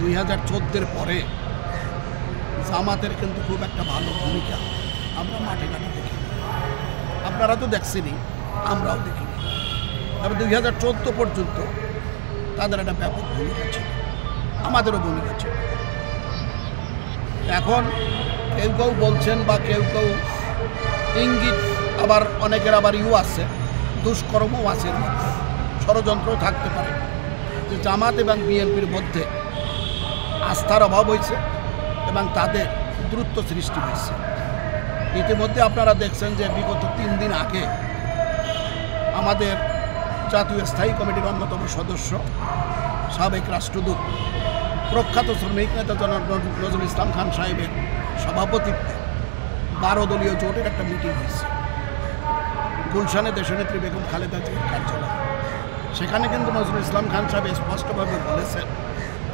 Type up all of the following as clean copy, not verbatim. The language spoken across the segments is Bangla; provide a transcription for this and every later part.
2014-এর পরে জামাতের কিন্তু খুব একটা ভালো ভূমিকা আমরা মাঠে ঘাটে দেখি। আপনারা তো দেখছেনই, আমরাও দেখিনি। তবে 2014 পর্যন্ত তাদের একটা ব্যাপক ভূমিকা ছিল, আমাদেরও ভূমিকা ছিল। এখন কেউ কেউ বলছেন বা কেউ কেউ ইঙ্গিত, আবার অনেকের আবার আছে, দুষ্কর্মও আছে, ষড়যন্ত্রও থাকতে পারে যে জামাত এবং বিএনপির মধ্যে আস্থার অভাব হয়েছে এবং তাদের দূরত্ব সৃষ্টি হয়েছে। ইতিমধ্যে আপনারা দেখছেন যে বিগত 3 দিন আগে আমাদের জাতীয় স্থায়ী কমিটির অন্যতম সদস্য, সাবেক রাষ্ট্রদূত, প্রখ্যাত শ্রমিক নেতা জনাব নজরুল ইসলাম খান সাহেবের সভাপতিত্বে 12 দলীয় জোটের একটা মিটিং হয়েছে গুলশানে দেশনেত্রী বেগম খালেদা জিয়ার কার্যালয়। সেখানে কিন্তু নজরুল ইসলাম খান সাহেব স্পষ্টভাবে বলেছেন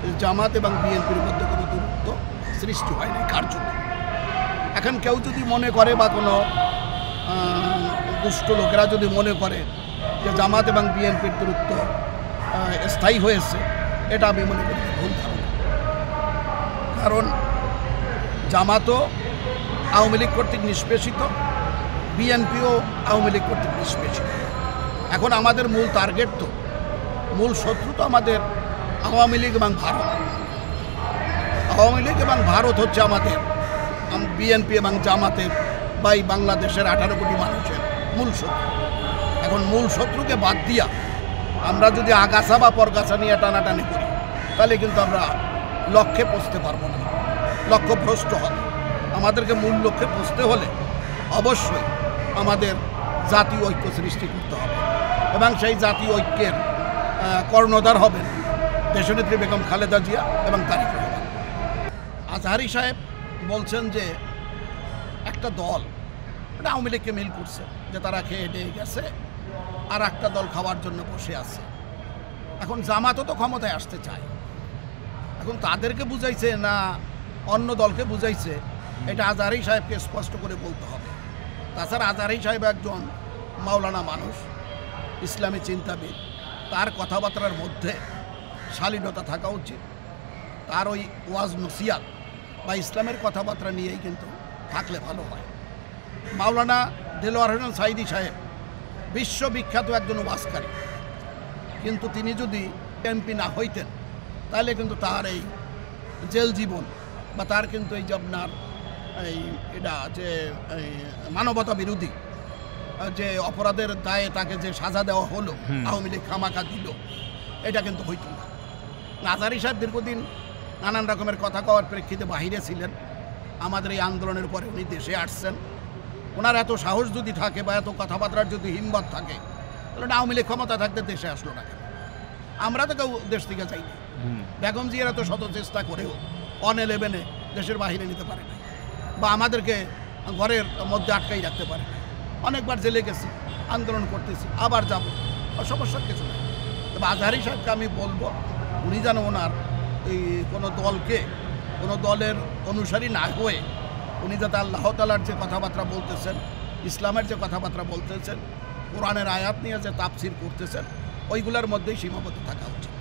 যে জামাত এবং বিএনপির মধ্যে কোনো দূরত্ব সৃষ্টি হয়নি কার্যত। এখন কেউ যদি মনে করে বা কোনো দুষ্ট লোকেরা যদি মনে করে যে জামাত এবং বিএনপির দূরত্ব স্থায়ী হয়েছে, এটা আমি মনে করি ভুল ধারণা। কারণ জামাতও আওয়ামী লীগ কর্তৃক নিষ্পেষিত, বিএনপিও আওয়ামী লীগ কর্তৃক নিষ্পেষিত। এখন আমাদের মূল টার্গেট তো, মূল শত্রু তো আমাদের আওয়ামী লীগ এবং ভারত। আওয়ামী লীগ এবং ভারত হচ্ছে আমাদের বিএনপি এবং জামাতের বা এই বাংলাদেশের 18 কোটি মানুষের মূল শত্রু। এখন মূল শত্রুকে বাদ দিয়া আমরা যদি আগাছা বা পরগাছা নিয়ে টানাটানি করি, তাহলে কিন্তু আমরা লক্ষ্যে পৌঁছতে পারবো না, লক্ষ্য ভ্রষ্ট হবে। আমাদেরকে মূল লক্ষ্যে পৌঁছতে হলে অবশ্যই আমাদের জাতীয় ঐক্য সৃষ্টি করতে হবে এবং সেই জাতীয় ঐক্যের কর্ণধার হবেন দেশনেত্রী বেগম খালেদা জিয়া এবং তারেক রহমান। আজহারী সাহেব বলছেন যে একটা দল, এটা আওয়ামী লীগকে মিল করছে যে তারা খেয়ে ডেয়ে গেছে আর একটা দল খাওয়ার জন্য বসে আছে। এখন জামাতও তো ক্ষমতায় আসতে চায়, এখন তাদেরকে বুঝাইছে না অন্য দলকে বুঝাইছে, এটা আজহারী সাহেবকে স্পষ্ট করে বলতে হবে। তাছাড়া আজহারী সাহেব একজন মাওলানা মানুষ, ইসলামী চিন্তাবিদ, তার কথাবার্তার মধ্যে শালীনতা থাকা উচিত। তার ওই ওয়াজ নসিয়াত বা ইসলামের কথাবার্তা নিয়েই কিন্তু থাকলে ভালো হয়। মাওলানা দেলোয়ার হোসেন সাইদি সাহেব বিশ্ববিখ্যাত একজন ওয়াজকারী, কিন্তু তিনি যদি এমপি না হইতেন তাহলে কিন্তু তার এই জেল জীবন বা তার কিন্তু এই যে আপনার এই এটা যে মানবতা বিরোধী যে অপরাধের দায়ে তাকে যে সাজা দেওয়া হলো, আওয়ামী লীগ খামাখা দিল, এটা কিন্তু হইত না। আজহারী সাহেব দীর্ঘদিন নানান রকমের কথা কওয়ার প্রেক্ষিতে বাহিরে ছিলেন। আমাদের এই আন্দোলনের পরে উনি দেশে আসছেন। ওনার এত সাহস যদি থাকে বা এত কথাবার্তার যদি হিম্মত থাকে, তাহলে আওয়ামী লীগ ক্ষমতা থাকতে দেশে আসলো না কেন? আমরা তো কেউ দেশ থেকে যাইনি। বেগম জিয়ারা তো শত চেষ্টা করেও অন-11 দেশের বাহিরে নিতে পারে না, বা আমাদেরকে ঘরের মধ্যে আটকাই রাখতে পারে না। অনেকবার জেলে গেছি, আন্দোলন করতেছি, আবার যাব, সমস্যার কিছু নেই। তবে আজহারী সাহেবকে আমি বলবো, উনি যেন ওনার এই কোনো দলকে, কোনো দলের অনুসারী না হয়ে উনি যাতে আল্লাহ তাআলার যে কথাবার্তা বলতেছেন, ইসলামের যে কথাবার্তা বলতেছেন, কোরআনের আয়াত নিয়ে যে তাফসির করতেছেন, ওইগুলোর মধ্যেই সীমাবদ্ধ থাকা উচিত।